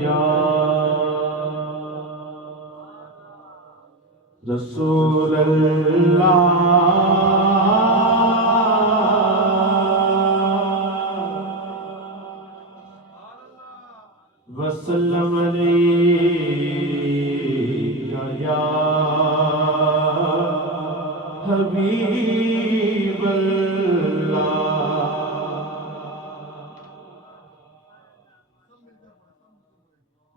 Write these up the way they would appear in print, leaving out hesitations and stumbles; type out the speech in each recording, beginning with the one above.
یا رسول اللہ وسلم علیک یا حبیب اللہ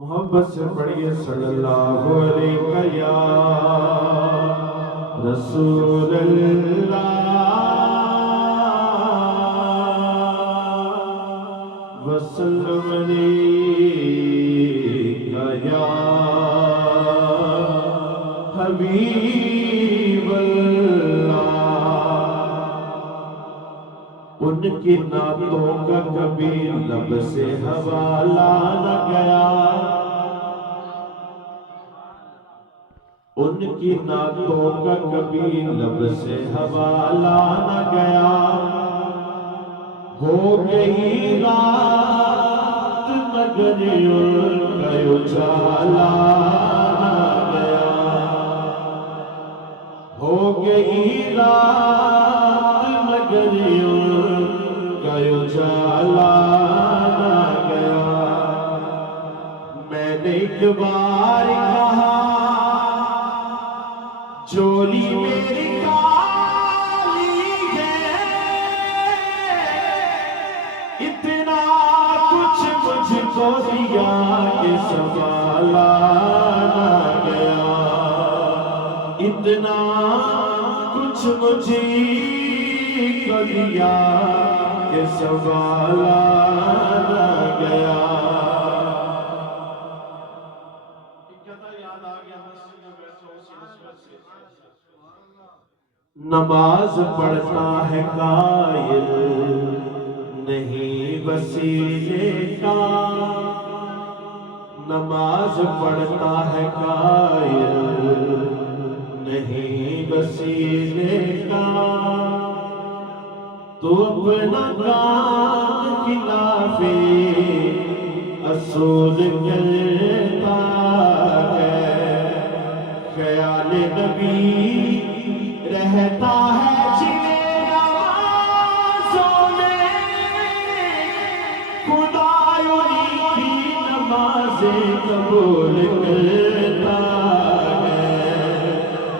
محبت سے پڑھیے صلی اللہ علیہ یا رسول اللہ وسلم علیک یا حبیب اللہ ان کی نعتوں کا کبھی لب سے حوالہ نہ گیا ان کی نعتوں کا کبھی لب سے حوالہ نہ گیا ہو گئی رات مگر ان کا اجالا نہ گیا ہو گئی رات مگر ان کا اجالا نہ گیا میں نے ایک بار کہا چولی میری کالی ہے اتنا کچھ مجھ کو دیا کہ سنبھالا نہ گیا اتنا کچھ مجھے کو دیا کہ سنبھالا نہ گیا نماز پڑھتا ہے قائل نہیں وسیلے کا نماز پڑھتا ہے قائل نہیں وسیلے کا تو اپنا کام خلاف اصول کرتا ہے خیال نبی رہتا ہے جنہیں نمازوں میں خدا انہی کی نمازیں قبول کرتا ہے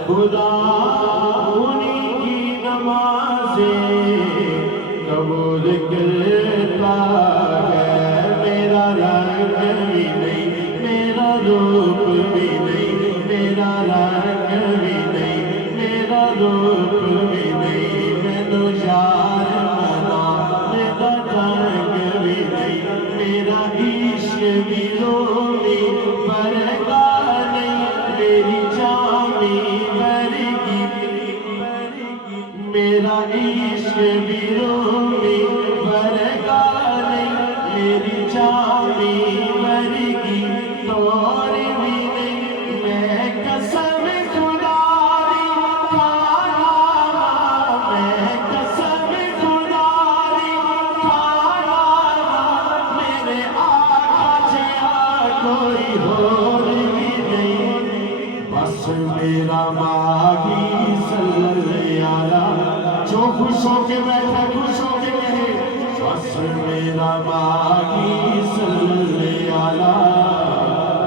خدا انہی کی نمازیں قبول کرتا ہے میرا رنگ بھی نہیں میرا روپ بھی نہیں میرا رنگ بھی نہیں میرا روپ بھی نہیں میں تو یار منا میرا رنگ بھی نہیں میرا عشق بھی رومی پرگا نہیں میری جامی برگی میرا عشق بھی رومی پرگا نہیں میری جامی برگی توڑ بھی نہیں میں قسم خدا دی کھانا میں قسم خدا دی کھانا میرے آقا جیا کوئی اور بھی نہیں بس میرا ماغی صلی اللہ جو خوش ہو کے بیٹھا خوش ہو کے کہے بس میرا ماغی صلی اللہ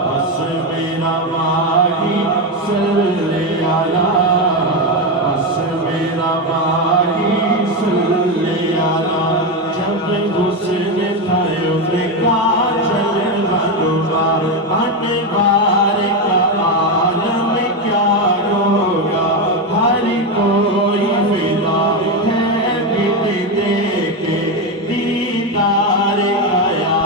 بس میرا ماغی صلی اللہ بس میرا ماغی صلی اللہ جب حسن تھا ان کا چل بنوار انوار کا عالم کیا ہوگا ہر کوئی فدا ہے بن دیکھے دیدار کا یا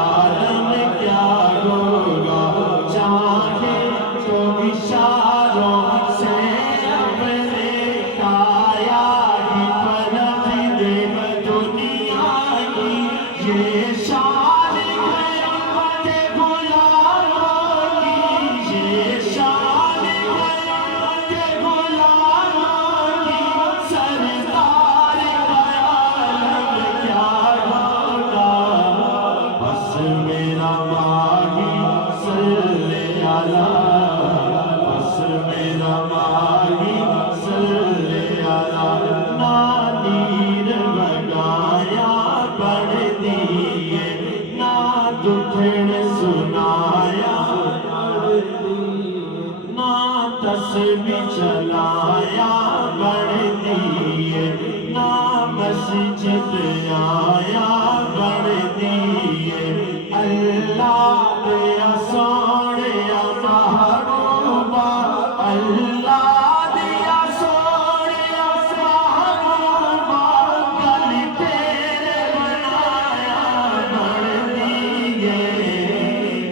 دکھڑ سنایا نہ تسبیح چلایا بڑھ دیے نہ مسجد آیا بڑھ دیے اللہ دیا سوڑیا محبوبہ اللہ دیا سوڑیا محبوبہ گل تیرے بنایا بڑھ دیے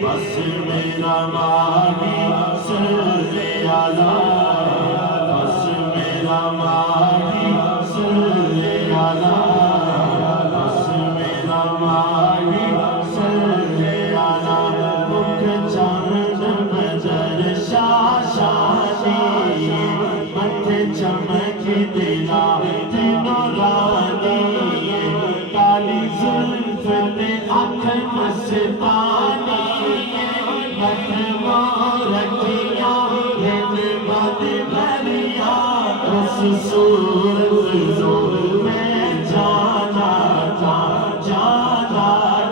بس میرا ماہی صلی اللہ بس میرا ماہی صلی اللہ بس میرا ماہی صلی اللہ مکھ چاند نظر شاشانی متھ چمک دینا نورانی کالی زلف تے آنکھ مستانی متھ مورکیاں ہند بد بھریاں اس صورت زور میں جانا تھا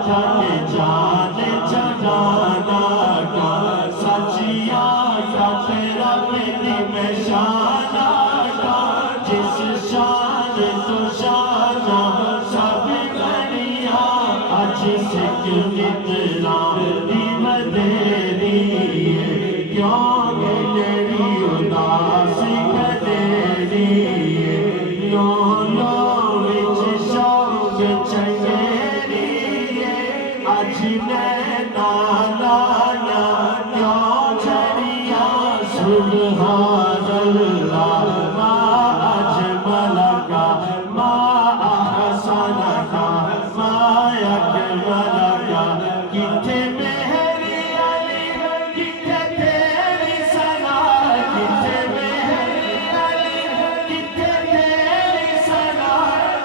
کہ جانے جگانا کا سچیا کا تیرا میری میں شانہ کا جس شان تو شانہ سب گھڑیاں آج سے کیوں اتنا دیم دیری کیوں گلری اداس کدیری لو لو وچ شوق چنگیری آج نینا لایا کیوں جھڑیاں سبحان اللہ ما اجمل کا ما احسن کا ما اکمل کا کتھے میری علی کتھے تیری ثنا کتھے میری علی کتھے تیری ثنا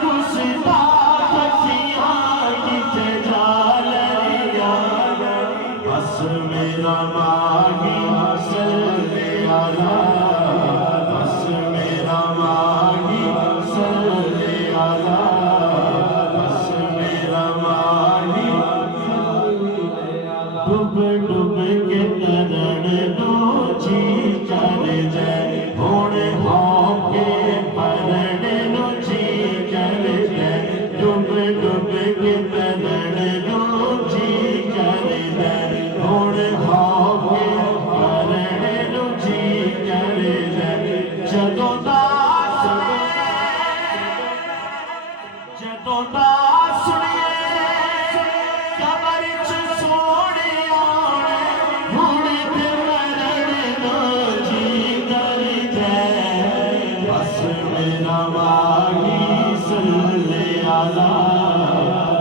گستاخ کھیاں کتھے جالریاں بس میرا ماہی صلی اللہ بس میرا ماہی صلی اللہ بس میرا ماہی ڈب ڈب کے ترن دو جی کر جائے ہونے ہوں کے پرن نو جی کر جائے ڈب ڈب کے ترن دو جی کر جائے ہونے ہوں کے پرن نو جی کر جائے جدوں داس جدوں داس قبر چ سونے آنے ہن تے مرن نو جی کر جائے بس میرا ماہی صلی اللہ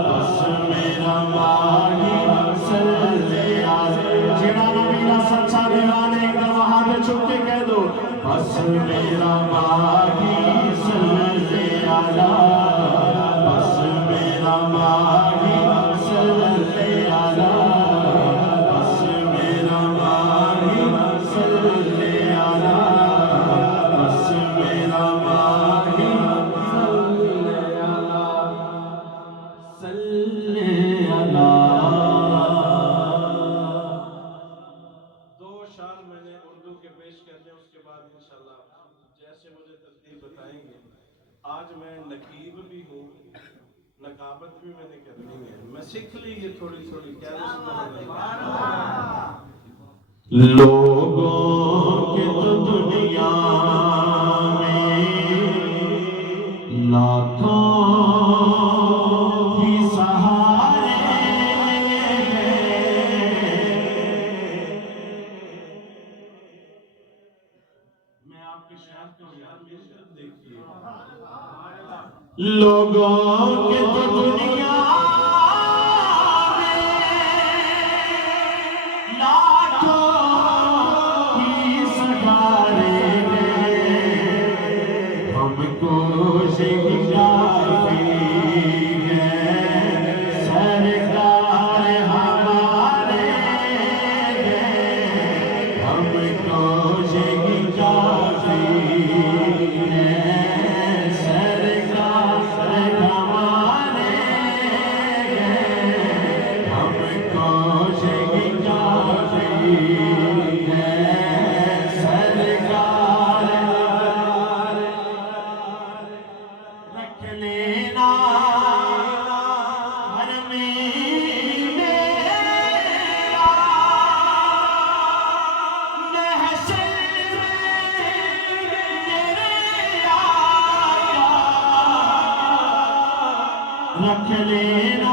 بس میرا ماہی صلی اللہ جڑا نبی دا سچا دیوانے ایک دم ہاتھ چھپ کے کہہ دو بس میرا ماہی صلی اللہ بس میرا ماہی صلی اللہ بس میرا ماہی صلی اللہ بس میرا ماہی صلی اللہ صلی اللہ دو اشعار میں نے اردو کے پیش کرنے اس کے بعد انشاءاللہ جیسے مجھے ترتیب بتائیں گے آج میں نقیب بھی ہوں نقابت بھی میں نے کرنی ہے میں سیکھ لی یہ تھوڑی تھوڑی کیا لوگوں کے تو دنیا میں لاکھوں ہی سہارے میں آپ کے شاعر کو یاد دیکھیے لوگوں کے تو دنیا لینا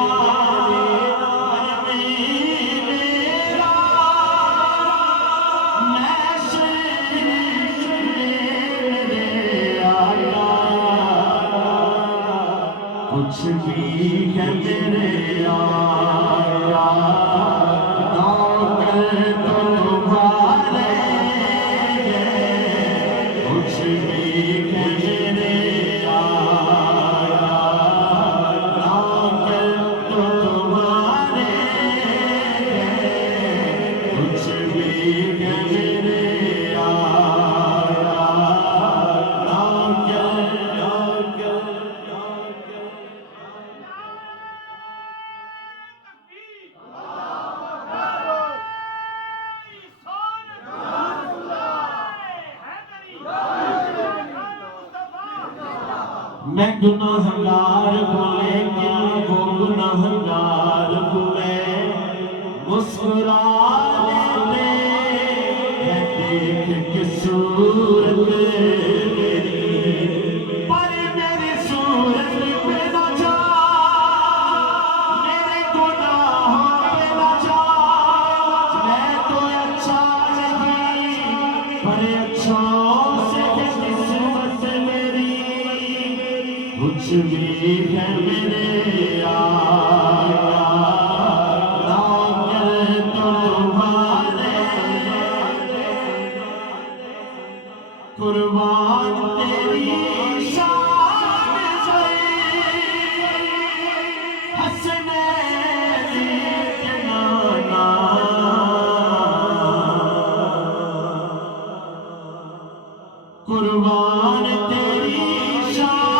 کچھ بھی ہے میرے آیا نوکر تو تمہارے کچھ بھی ہے میرے آیا نوکر تو تمہارے کچھ بھی ہے میرے آیا نوکر میں گناہگار ہوں لیکن وہ گناہگار ہوئے مسکرا لیتے ہیں دیکھ کے صورت میری پر میری صورت پہ نہ جا میرے گناہوں پہ نہ جا میں تو اچھا نہیں پر اچھوں سے قسمت میری کچھ بھی ہے میرے آیا نوکر تو تمہارے قربان تیری شان سے حسنین کے نانا قربان تیری شان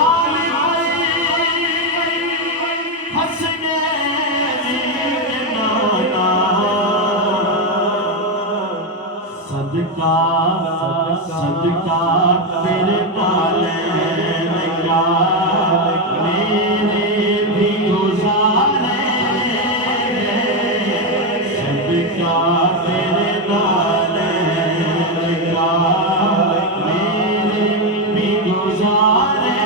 صدقہ صدقہ تیرے نالین کا میرے بھی گزارے صدقہ تیرے نالین کا میرے بھی گزارے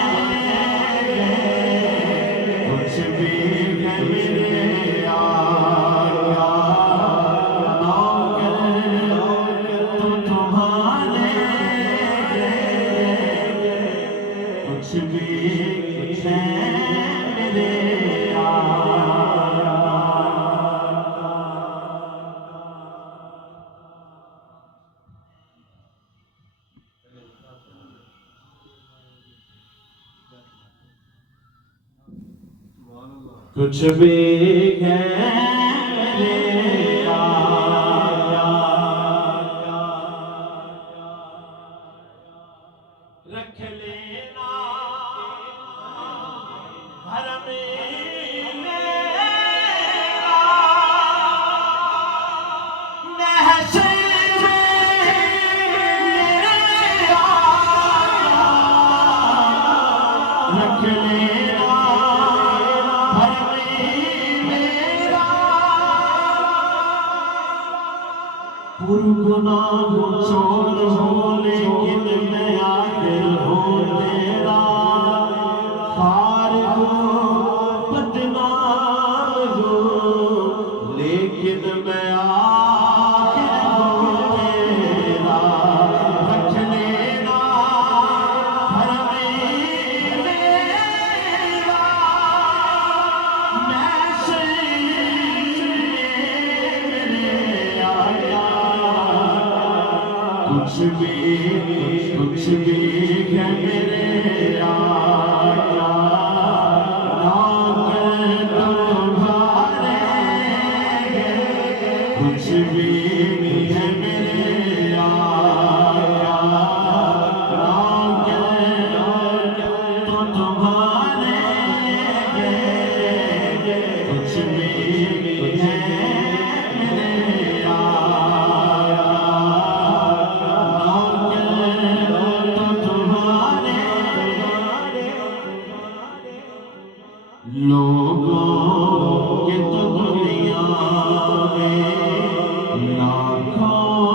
کچھ بھی ہے میرے آیا کچھ بھی ہے میرے آیا کچھ بھی ہے میرے آیا رکھ لینا گھر میں میرا محشر میں میرے آیا رکھ لینا گھر میں میرا پرگناہ چور ہوں لیکن میں عادل ہوں تیرا خار ہوں بدنام ہوں لیکن میں عادل ہوں تیرا رکھ لینا گھر میں میرا محشر میں میرے آیا کچھ بھی ہے میرے آیا نوکر تمہارے کچھ بھی ہے میرے آیا نوکر تو تمہارے کچھ بھی ہے میرے آیا لوگوں کے تو دنیا میں لاکھوں